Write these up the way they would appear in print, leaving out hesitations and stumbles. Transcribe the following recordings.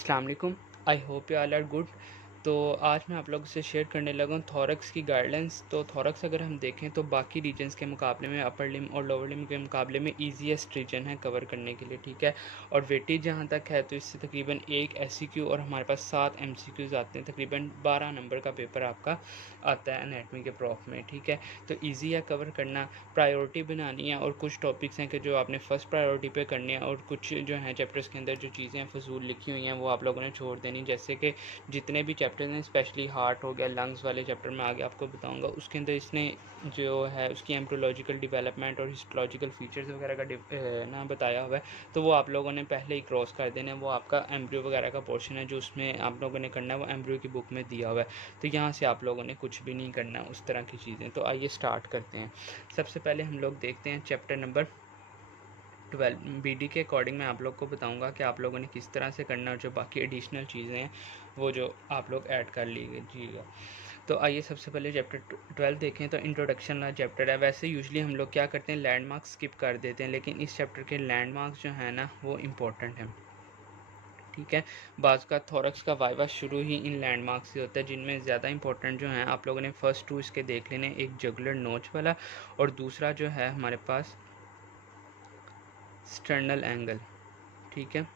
अस्सलाम वालेकुम। I hope you all are good. तो आज मैं आप लोगों से शेयर करने लगा हूँ थॉरक्स की गाइडलाइंस। तो थॉरक्स अगर हम देखें तो बाकी रीजन्स के मुकाबले में अपर लिम और लोअर लिम के मुकाबले में ईजीएस्ट रीजन है कवर करने के लिए, ठीक है। और वेटेज जहाँ तक है तो इससे तकरीबन एक एससीक्यू और हमारे पास 7 एमसीक्यूज आते हैं। तकरीबन 12 नंबर का पेपर आपका आता है एनाटमी के प्रॉफ में, ठीक है। तो ईजी है कवर करना, प्रायोरिटी बनानी है और कुछ टॉपिक्स हैं कि जो आपने फर्स्ट प्रायोरिटी पे करनी है और कुछ जो हैं चैप्टर्स के अंदर जो चीज़ें फजूल लिखी हुई हैं वो आप लोगों ने छोड़ देनी। जैसे कि जितने भी चैप्टर्स हैं, स्पेशली हार्ट हो गया, लंग्स वाले चैप्टर में आगे आपको बताऊंगा, उसके अंदर इसने जो है उसकी एम्ब्रियोलॉजिकल डेवलपमेंट और हिस्टोलॉजिकल फीचर्स वगैरह का ना बताया हुआ है। तो वो आप लोगों ने पहले ही क्रॉस कर देना है। वो आपका एम्ब्रियो वगैरह का पोर्शन है जो उसमें आप लोगों ने करना है, वो एम्ब्रियो की बुक में दिया हुआ है। तो यहाँ से आप लोगों ने कुछ भी नहीं करना है उस तरह की चीज़ें। तो आइए स्टार्ट करते हैं। सबसे पहले हम लोग देखते हैं चैप्टर नंबर 12। बीडी के अकॉर्डिंग मैं आप लोग को बताऊंगा कि आप लोगों ने किस तरह से करना है और जो बाकी एडिशनल चीज़ें हैं वो जो आप लोग ऐड कर लीजिएगा। तो आइए सबसे पहले चैप्टर 12 देखें। तो इंट्रोडक्शन वाला चैप्टर है। वैसे यूजुअली हम लोग क्या करते हैं, लैंडमार्क स्किप कर देते हैं, लेकिन इस चैप्टर के लैंडमार्क्स जो है ना वो इम्पोर्टेंट हैं, ठीक है। बाज़ का थॉरक्स का वाइवा शुरू ही इन लैंडमार्क से होता है, जिनमें ज़्यादा इंपॉर्टेंट जो हैं आप लोगों ने फर्स्ट टू इसके देख लेने, एक जगुलर नोच वाला और दूसरा जो है हमारे पास स्टर्नल एंगल, ठीक है।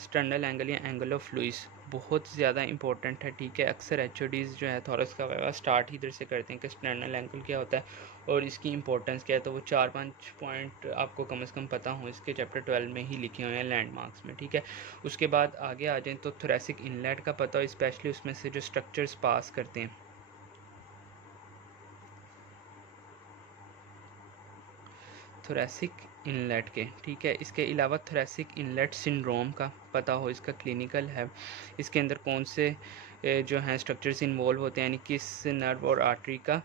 स्टर्नल एंगल या एंगल ऑफ लुइस बहुत ज़्यादा इंपॉर्टेंट है, ठीक है। अक्सर एचओडीज़ जो है थॉरक्स का वाइवा स्टार्ट ही इधर से करते हैं कि स्टर्नल एंगल क्या होता है और इसकी इंपॉर्टेंस क्या है। तो वो 4-5 पॉइंट आपको कम से कम पता हो, इसके चैप्टर 12 में ही लिखे हुए हैं लैंडमार्क्स में, ठीक है। उसके बाद आगे आ जाएँ तो थोरेसिक इनलेट का पता हो, स्पेशली उसमें से जो स्ट्रक्चर्स पास करते हैं थोरेसिक इनलेट के, ठीक है। इसके अलावा थोरेसिक इनलेट सिंड्रोम का पता हो, इसका क्लिनिकल है। इसके अंदर कौन से जो हैं स्ट्रक्चर्स इन्वॉल्व होते हैं, यानी किस नर्व और आर्टरी का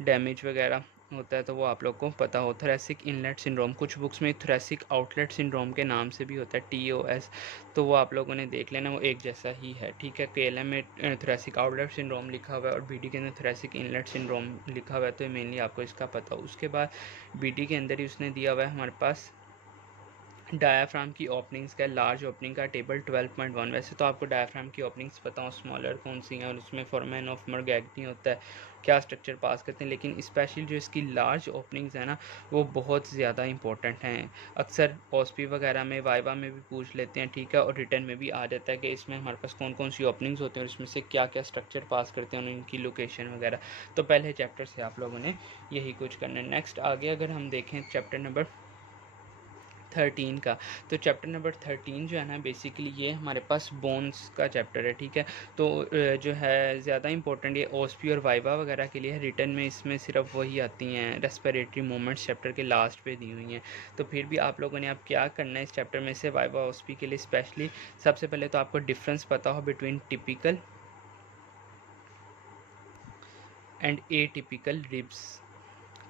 डैमेज वगैरह होता है, तो वो आप लोग को पता हो। थोरेसिक इनलेट सिंड्रोम कुछ बुक्स में थोरेसिक आउटलेट सिंड्रोम के नाम से भी होता है, TOS। तो वो आप लोगों ने देख लेना, वो एक जैसा ही है, ठीक है। KLM में थोरेसिक आउटलेट सिंड्रोम लिखा हुआ है और BD के अंदर थोरेसिक इनलेट सिंड्रोम लिखा हुआ है, तो मेनली आपको इसका पता हो। उसके बाद BD के अंदर ही उसने दिया हुआ है हमारे पास डायाफ्राम की ओपनिंग्स का, लार्ज ओपनिंग का टेबल 12.1। वैसे तो आपको डायाफ्राम की ओपनिंग्स पता हो स्मॉलर कौन सी हैं और उसमें फॉर्मेन ऑफ मर्गैग्नी होता है, क्या स्ट्रक्चर पास करते हैं, लेकिन स्पेशली जो इसकी लार्ज ओपनिंग्स है ना वो बहुत ज़्यादा इंपॉर्टेंट हैं। अक्सर ओएसपी वगैरह में वाइवा में भी पूछ लेते हैं, ठीक है, और रिटर्न में भी आ जाता है कि इसमें हमारे पास कौन कौन सी ओपनिंग्स होती हैं और इसमें से क्या क्या स्ट्रक्चर पास करते हैं और इनकी लोकेशन वगैरह। तो पहले चैप्टर से आप लोगों ने यही कुछ करना है। नेक्स्ट आगे अगर हम देखें चैप्टर नंबर 13 का, तो चैप्टर नंबर 13 जो है ना बेसिकली ये हमारे पास बोन्स का चैप्टर है, ठीक है। तो जो है ज़्यादा इंपॉर्टेंट ये ओएसपी और वाइवा वगैरह के लिए है। रिटर्न में इसमें सिर्फ वही आती हैं, रेस्पिरेटरी मूवमेंट्स चैप्टर के लास्ट पे दी हुई हैं। तो फिर भी आप लोगों ने अब क्या करना है इस चैप्टर में से वाइवा ओएसपी के लिए स्पेशली, सबसे पहले तो आपको डिफरेंस पता हो between typical and atypical ribs,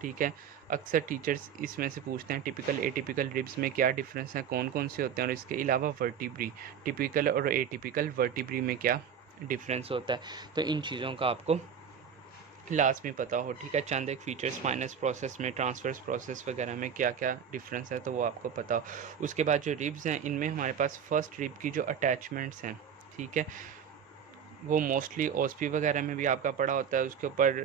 ठीक है। अक्सर टीचर्स इसमें से पूछते हैं टिपिकल एटिपिकल रिब्स में क्या डिफरेंस है, कौन कौन से होते हैं, और इसके अलावा वर्टिब्री, टिपिकल और एटिपिकल वर्टिब्री में क्या डिफरेंस होता है। तो इन चीज़ों का आपको लास्ट में पता हो, ठीक है। चंद एक फीचर्स माइनस प्रोसेस में, ट्रांसफर्स प्रोसेस वगैरह में क्या क्या डिफरेंस है तो वो आपको पता हो। उसके बाद जो रिब्स हैं इनमें हमारे पास फर्स्ट रिब की जो अटैचमेंट्स हैं, ठीक है, वो मोस्टली ओएसपी वगैरह में भी आपका पड़ा होता है। उसके ऊपर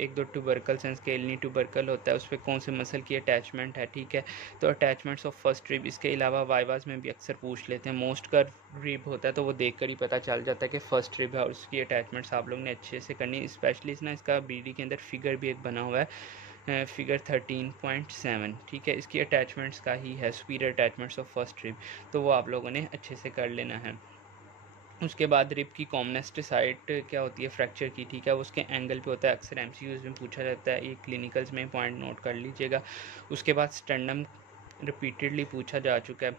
एक दो ट्यूबरकल्स हैं, स्केलनी ट्यूबरकल होता है, उस पर कौन से मसल की अटैचमेंट है, ठीक है। तो अटैचमेंट्स ऑफ फर्स्ट रिब, इसके अलावा वाइवास में भी अक्सर पूछ लेते हैं। मोस्ट का रिब होता है तो वो देख कर ही पता चल जाता है कि फर्स्ट रिब है और उसकी अटैचमेंट्स आप लोग ने अच्छे से करनी। स्पेशली ना इसका BD के अंदर फिगर भी एक बना हुआ है, फिगर 13.7, ठीक है। इसकी अटैचमेंट्स का ही है, superior attachments of first rib, तो वो आप लोगों ने अच्छे से कर लेना है। उसके बाद रिब की कॉमनेस्ट साइट क्या होती है फ्रैक्चर की, ठीक है, वो उसके एंगल पे होता है। अक्सर MCQs में पूछा जाता है, ये क्लिनिकल्स में पॉइंट नोट कर लीजिएगा। उसके बाद स्टर्नम रिपीटेडली पूछा जा चुका है,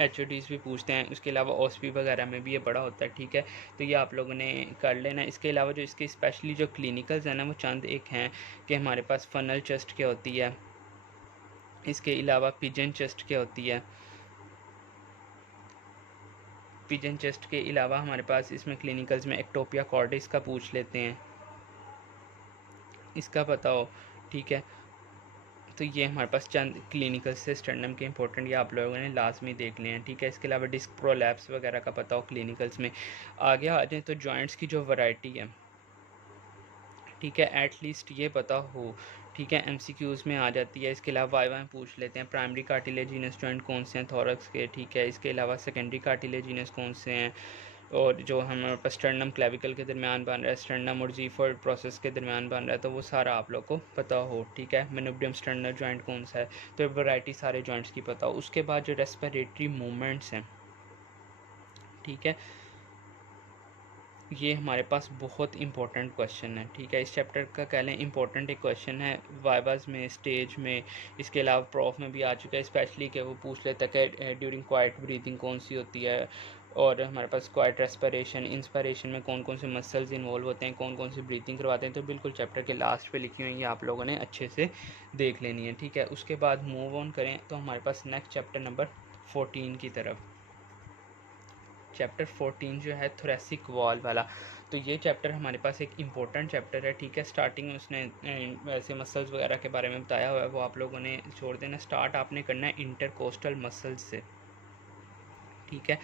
HODs भी पूछते हैं। उसके अलावा OSP वगैरह में भी ये बड़ा होता है, ठीक है। तो ये आप लोगों ने कर लेना। इसके अलावा जो इसके स्पेशली जो क्लिनिकल्स हैं ना वो चंद एक हैं कि हमारे पास फनल चेस्ट क्या होती है, इसके अलावा पिजन चेस्ट क्या होती है। पिजन चेस्ट के अलावा हमारे पास इसमें क्लिनिकल्स में एक्टोपिया कॉर्डिस का पूछ लेते हैं, इसका पता हो, ठीक है। तो ये हमारे पास चंद क्लिनिकल से स्टर्नम के इंपॉर्टेंट ये आप लोगों ने लाजमी देख लिए हैं, ठीक है। इसके अलावा डिस्क प्रोलैप्स वगैरह का पता हो क्लिनिकल्स में। आगे आ जाएँ तो जॉइंट्स की जो वैरायटी है, ठीक है, एटलीस्ट ये पता हो, ठीक है, एमसीक्यूज़ में आ जाती है। इसके अलावा वाइवा में पूछ लेते हैं प्राइमरी कार्टिलेजिनस जॉइंट कौन से हैं थॉरक्स के, ठीक है। इसके अलावा सेकेंडरी कार्टिलेजिनस कौन से हैं, और जो हमारे पास स्टर्नम क्लेविकल के दरमियान बन रहा है, स्टर्नम और जीफोर्ड प्रोसेस के दरमियान बन रहा है, तो वो सारा आप लोग को पता हो, ठीक है। मेनुब्डियम स्टर्नर जॉइंट कौन सा है, तो वैरायटी सारे जॉइंट्स की पता हो। उसके बाद जो रेस्पिरेटरी मूवमेंट्स हैं, ठीक है, ये हमारे पास बहुत इंपॉर्टेंट क्वेश्चन है, ठीक है। इस चैप्टर का कह लें इंपॉर्टेंट एक क्वेश्चन है वाइवाज में, स्टेज में, इसके अलावा प्रॉफ में भी आ चुका है स्पेशली, कि वो पूछ लेता है कि ड्यूरिंग क्वाइट ब्रीथिंग कौन सी होती है, और हमारे पास क्वाइट रेस्पिरेशन, इंस्पिरेशन में कौन कौन से मसल्स इन्वॉल्व होते हैं, कौन कौन सी ब्रीथिंग करवाते हैं, तो बिल्कुल चैप्टर के लास्ट पे लिखी हुई है, आप लोगों ने अच्छे से देख लेनी है, ठीक है। उसके बाद मूव ऑन करें तो हमारे पास नेक्स्ट चैप्टर नंबर 14 की तरफ। चैप्टर 14 जो है थोरेसिक वॉल वाला, तो ये चैप्टर हमारे पास एक इम्पोर्टेंट चैप्टर है, ठीक है। स्टार्टिंग में उसने वैसे मसल्स वगैरह के बारे में बताया हुआ है, वो आप लोगों ने छोड़ देना। स्टार्ट आपने करना है इंटरकोस्टल मसल्स से, ठीक है।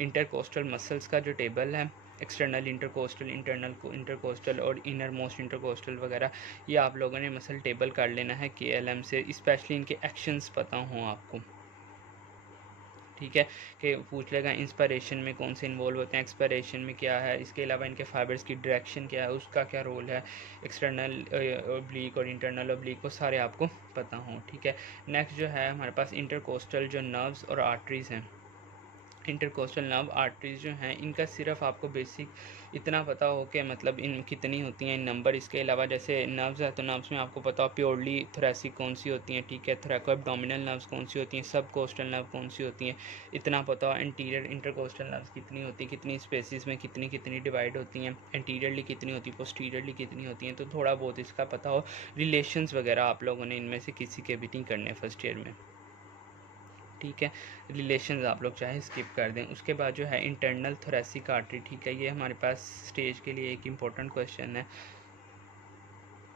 इंटरकोस्टल मसल्स का जो टेबल है, एक्सटर्नल इंटरकोस्टल, इंटरनल इंटरकोस्टल और इनर मोस्ट इंटरकोस्टल वगैरह, ये आप लोगों ने मसल टेबल कर लेना है KLM से, स्पेशली इनके एक्शंस पता हों आपको, ठीक है। कि पूछ लेगा इंस्पिरेशन में कौन से इन्वॉल्व होते हैं, एक्सपिरेशन में क्या है, इसके अलावा इनके फाइबर्स की डायरेक्शन क्या है, उसका क्या रोल है, एक्सटर्नल ओब्लिक और इंटरनल ओब्लिक, वो सारे आपको पता हों, ठीक है। नेक्स्ट जो है हमारे पास इंटरकोस्टल जो नर्व्स और आर्टरीज़ हैं, इंटरकोस्टल नर्व आर्टरीज जो हैं, इनका सिर्फ आपको बेसिक इतना पता हो कि मतलब इन कितनी होती हैं इन नंबर। इसके अलावा जैसे नर्व्स है तो नर्व्स में आपको पता हो प्योरली थोरेसिक कौन सी होती हैं, ठीक है, थोरैको एब्डोमिनल नर्व्स कौन सी होती हैं, सब कोस्टल नर्व कौन सी होती हैं, इतना पता हो। एंटीरियर इंटरकोस्टल नर्व्स कितनी होती हैं, कितनी स्पेसिस में कितनी कितनी डिवाइड होती हैं, एंटीरियरली कितनी होती है, पोस्टीरियरली कितनी होती हैं, तो थोड़ा बहुत इसका पता हो। रिलेशंस वगैरह आप लोगों ने इनमें से किसी के भी नहीं करने फर्स्ट ईयर में, ठीक है। रिलेशंस आप लोग चाहे स्किप कर दें। उसके बाद जो है इंटरनल थोरेसिक आर्टरी, ठीक है, ये हमारे पास स्टेज के लिए एक इम्पोर्टेंट क्वेश्चन है।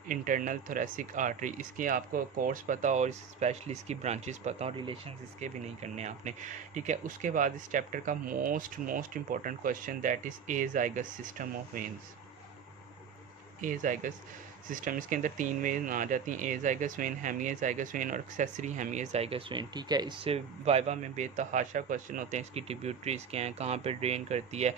इंटरनल थोरेसिक आर्टरी, इसकी आपको कोर्स पता और स्पेशली इसकी ब्रांचेस पता और रिलेशंस इसके भी नहीं करने आपने, ठीक है। उसके बाद इस चैप्टर का most important question that is azygos system of veins. Azygos system, इसके अंदर 3 वेन आ जाती हैं, एजाइगस वेन, हेमिएजाइगस वेन और एक्सेसरी हेमिएजाइगस वेन, ठीक है। इससे वाइवा में बेतहाशा क्वेश्चन होते हैं, इसकी ट्रिब्यूटरीज क्या हैं, कहाँ पर ड्रेन करती है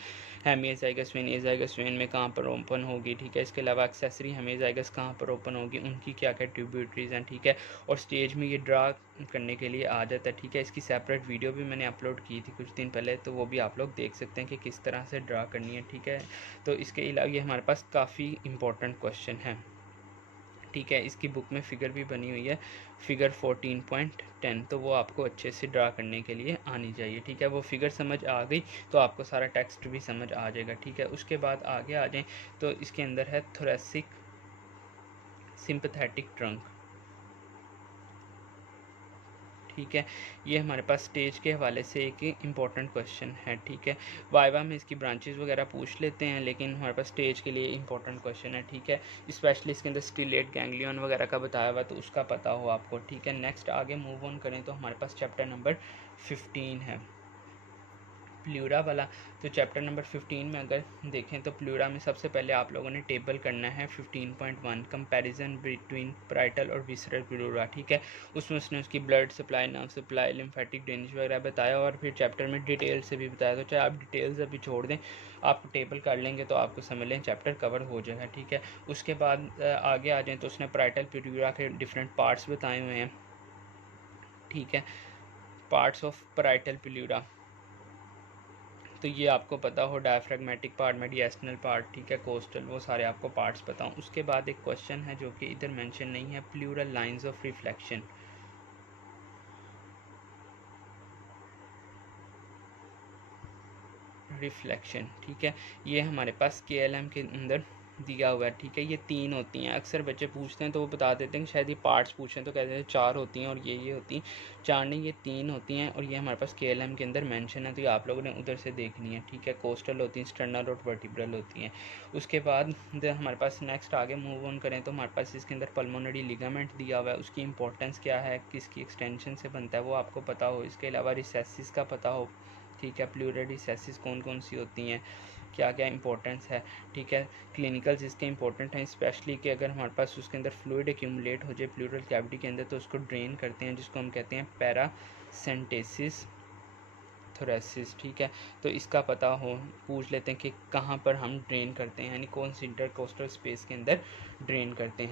हेमिएजाइगस वेन, एजाइगस वेन में कहाँ पर ओपन होगी, ठीक है। इसके अलावा एक्सेसरी हेमिएजाइगस कहाँ पर ओपन होगी, उनकी क्या क्या ट्रिब्यूटरीज हैं, ठीक है। और स्टेज में ये ड्रा करने के लिए आ जाता है, ठीक है। इसकी सेपरेट वीडियो भी मैंने अपलोड की थी कुछ दिन पहले, तो वो भी आप लोग देख सकते हैं कि किस तरह से ड्रा करनी है, ठीक है। तो इसके अलावा ये हमारे पास काफ़ी इंपॉर्टेंट क्वेश्चन है, ठीक है। इसकी बुक में फिगर भी बनी हुई है, फिगर 14.10, तो वो आपको अच्छे से ड्रा करने के लिए आनी चाहिए, ठीक है। वो फिगर समझ आ गई तो आपको सारा टेक्स्ट भी समझ आ जाएगा, ठीक है। उसके बाद आगे आ जाएं तो इसके अंदर है थोरेसिक सिंपैथेटिक ट्रंक, ठीक है। ये हमारे पास स्टेज के हवाले से एक इम्पॉर्टेंट क्वेश्चन है, ठीक है। वाइवा में इसकी ब्रांचेस वगैरह पूछ लेते हैं, लेकिन हमारे पास स्टेज के लिए इम्पॉर्टेंट क्वेश्चन है, ठीक है। स्पेशली इसके अंदर स्टिलेट गैंग्लियन वगैरह का बताया हुआ, तो उसका पता हो आपको, ठीक है। नेक्स्ट आगे मूव ऑन करें तो हमारे पास चैप्टर नंबर 15 है, प्लूरा वाला। तो चैप्टर नंबर 15 में अगर देखें तो प्लूरा में सबसे पहले आप लोगों ने टेबल करना है 15.1, कंपैरिजन बिटवीन पैराइटल और विसरल प्लूरा, ठीक है। उसमें उसने उसकी blood supply, nerve supply, lymphatic drainage वगैरह बताया, और फिर चैप्टर में डिटेल से भी बताया। तो चाहे आप डिटेल्स अभी छोड़ दें, आप टेबल कर लेंगे तो आपको समझ लें चैप्टर कवर हो जाएगा, ठीक है। उसके बाद आगे आ जाएँ तो उसने पैराइटल प्लूरा के डिफरेंट पार्ट्स बताए हुए हैं, ठीक है। पार्ट्स ऑफ पैराइटल प्लूरा, तो ये आपको पता हो, डायफ्रेगमेटिक पार्ट, मेडिएस्टिनल पार्ट, ठीक है, कोस्टल, वो सारे आपको पार्ट्स पता हो। उसके बाद एक क्वेश्चन है जो कि इधर मेंशन नहीं है, प्लूरल लाइंस ऑफ रिफ्लेक्शन, ठीक है। ये हमारे पास KLM के अंदर दिया हुआ है, ठीक है। ये 3 होती हैं। अक्सर बच्चे पूछते हैं तो वो बता देते हैं कि शायद ये पार्ट्स पूछें तो कहते हैं 4 होती हैं और ये होती हैं। 4 नहीं, ये 3 होती हैं और ये हमारे पास केएलएम के अंदर मेंशन है, तो ये आप लोगों ने उधर से देखनी है, ठीक है। कोस्टल होती हैं, स्टर्नल और वर्टिब्रल होती हैं। उसके बाद हमारे पास नेक्स्ट आगे मूव ऑन करें तो हमारे पास इसके अंदर पल्मोनरी लिगामेंट दिया हुआ है। उसकी इंपॉर्टेंस क्या है, किसकी एक्सटेंशन से बनता है, वो आपको पता हो। इसके अलावा रिसेसिस का पता हो, ठीक है। प्लूरल रिसेसिस कौन कौन सी होती हैं, क्या क्या इंपॉर्टेंस है, ठीक है। क्लिनिकल्स इसके इंपॉर्टेंट हैं, स्पेशली कि अगर हमारे पास उसके अंदर फ्लूइड एक्यूमुलेट हो जाए प्लूरल कैविटी के अंदर तो उसको ड्रेन करते हैं, जिसको हम कहते हैं पैरासेंटेसिस थोरेसिस, ठीक है। तो इसका पता हो, पूछ लेते हैं कि कहाँ पर हम ड्रेन करते हैं, यानी कौन सी इंटरकोस्टल स्पेस के अंदर ड्रेन करते हैं।